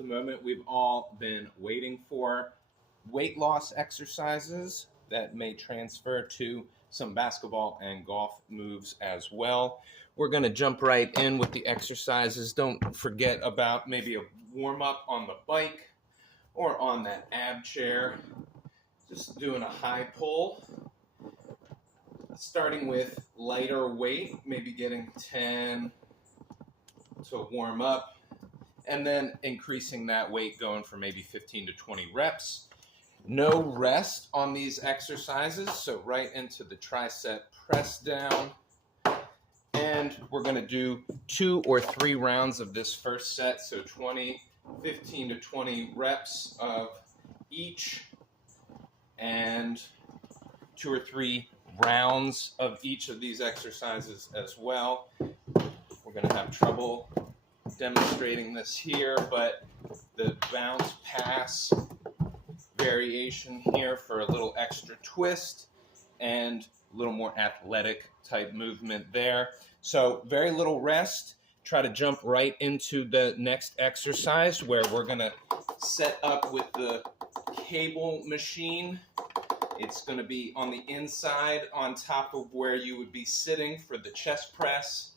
the moment we've all been waiting for. Weight loss exercises that may transfer to some basketball and golf moves as well. We're going to jump right in with the exercises. Don't forget about maybe a warm up on the bike or on that ab chair. Just doing a high pull. Starting with lighter weight, maybe getting 10 to warm up, and then increasing that weight, going for maybe 15 to 20 reps. No rest on these exercises, so right into the tricep press down. And we're going to do 2 or 3 rounds of this first set, so 15 to 20 reps of each, and 2 or 3 rounds of each of these exercises as well. We're going to have trouble demonstrating this here, but the bounce pass variation here for a little extra twist and a little more athletic type movement there. So very little rest. Try to jump right into the next exercise where we're going to set up with the cable machine. It's going to be on the inside on top of where you would be sitting for the chest press.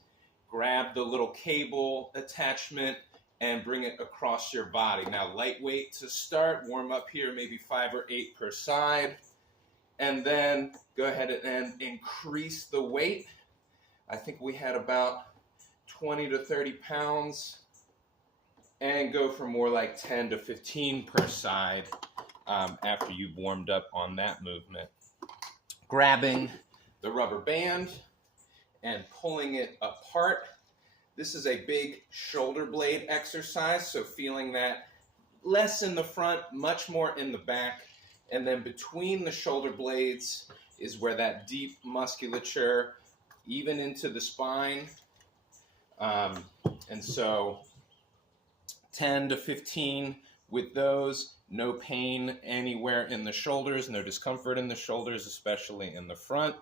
Grab the little cable attachment and bring it across your body. Now, lightweight to start. Warm up here, maybe 5 or 8 per side. And then go ahead and increase the weight. I think we had about 20 to 30 pounds. And go for more like 10 to 15 per side after you've warmed up on that movement. Grabbing the rubber band and pulling it apart. This is a big shoulder blade exercise, so feeling that less in the front, much more in the back, and then between the shoulder blades is where that deep musculature, even into the spine, and so 10 to 15 with those. No pain anywhere in the shoulders, no discomfort in the shoulders, especially in the front.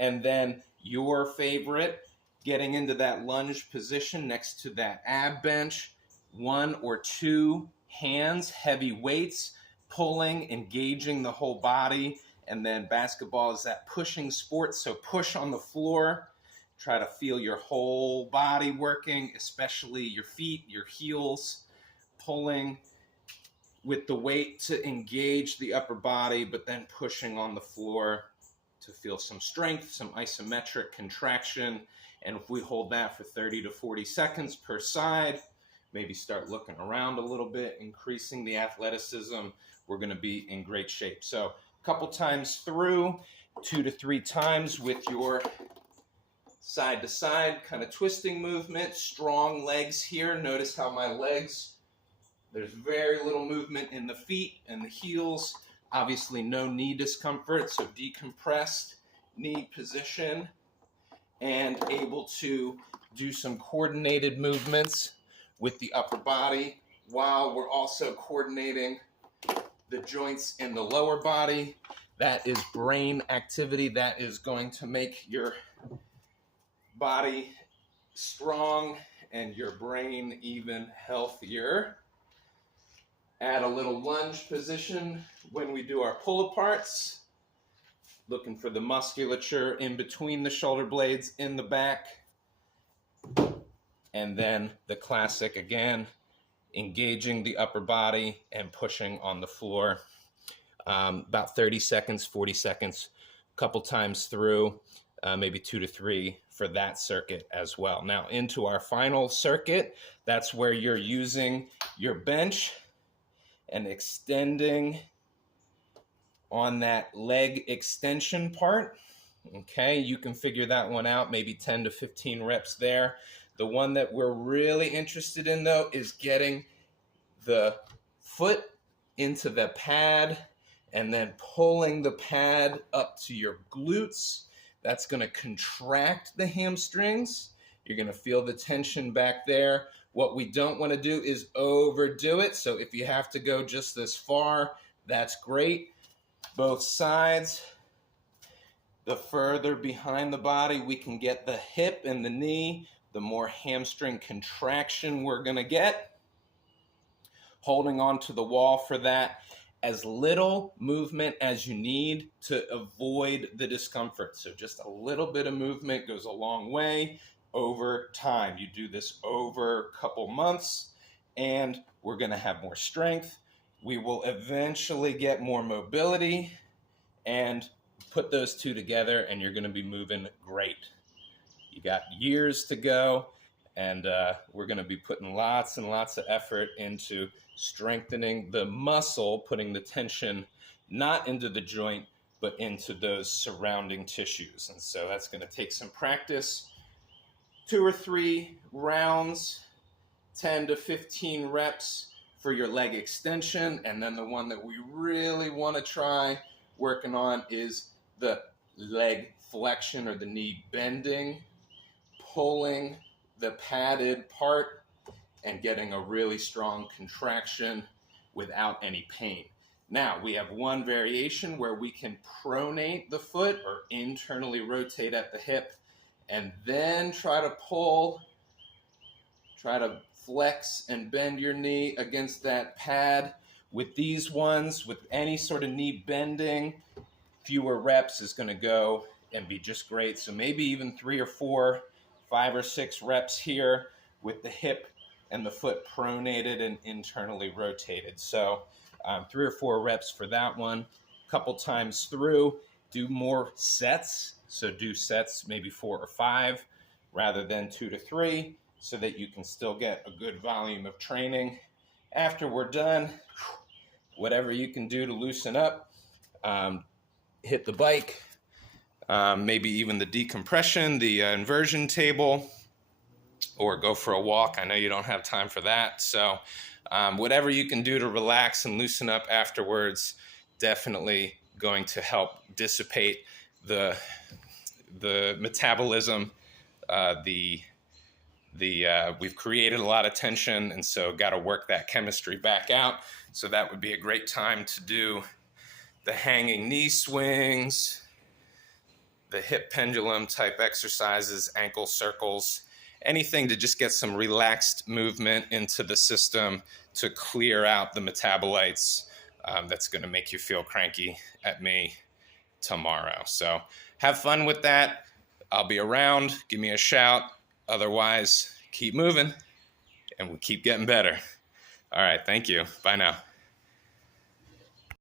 And then your favorite, getting into that lunge position next to that ab bench, 1 or 2 hands, heavy weights, pulling, engaging the whole body. And then basketball is that pushing sport, so push on the floor. Try to feel your whole body working, especially your feet, your heels, pulling with the weight to engage the upper body, but then pushing on the floor to feel some strength, some isometric contraction. And if we hold that for 30 to 40 seconds per side, maybe start looking around a little bit, increasing the athleticism, we're going to be in great shape. So a couple times through, 2 to 3 times with your side to side kind of twisting movement, strong legs here. Notice how my legs, there's very little movement in the feet and the heels. Obviously no knee discomfort, so decompressed knee position and able to do some coordinated movements with the upper body while we're also coordinating the joints in the lower body. That is brain activity. That is going to make your body strong and your brain even healthier. Add a little lunge position when we do our pull-aparts. Looking for the musculature in between the shoulder blades in the back. And then the classic again, engaging the upper body and pushing on the floor. About 30 seconds, 40 seconds, a couple times through, maybe 2 to 3 for that circuit as well. Now into our final circuit, that's where you're using your bench and extending on that leg extension part. Okay, you can figure that one out, maybe 10 to 15 reps there. The one that we're really interested in though is getting the foot into the pad and then pulling the pad up to your glutes. That's going to contract the hamstrings. You're going to feel the tension back there. What we don't want to do is overdo it. So if you have to go just this far, that's great. Both sides. The further behind the body we can get the hip and the knee, the more hamstring contraction we're going to get. holding on to the wall for that. As little movement as you need to avoid the discomfort. So just a little bit of movement goes a long way over time. You do this over a couple months and we're going to have more strength. We will eventually get more mobility, and put those two together and you're going to be moving great. You got years to go, and we're going to be putting lots and lots of effort into strengthening the muscle, putting the tension not into the joint, but into those surrounding tissues. And so that's going to take some practice. 2 or 3 rounds, 10 to 15 reps for your leg extension. And then the one that we really want to try working on is the leg flexion or the knee bending, pulling the padded part and getting a really strong contraction without any pain. Now, we have one variation where we can pronate the foot or internally rotate at the hip and then try to pull, try to flex and bend your knee against that pad. With these ones, with any sort of knee bending, fewer reps is going to go and be just great. So maybe even 3 or 4, 5 or 6 reps here with the hip and the foot pronated and internally rotated. So 3 or 4 reps for that one. A couple times through, do more sets. So do sets maybe 4 or 5 rather than 2 to 3 so that you can still get a good volume of training. After we're done, whatever you can do to loosen up, hit the bike, maybe even the decompression, the inversion table, or go for a walk. I know you don't have time for that. So whatever you can do to relax and loosen up afterwards, definitely going to help dissipate the metabolism. We've created a lot of tension, and so got to work that chemistry back out. So that would be a great time to do the hanging knee swings, the hip pendulum type exercises, ankle circles, anything to just get some relaxed movement into the system to clear out the metabolites that's going to make you feel cranky at me tomorrow. So have fun with that. I'll be around. Give me a shout. Otherwise, keep moving and we'll keep getting better. All right. Thank you. Bye now.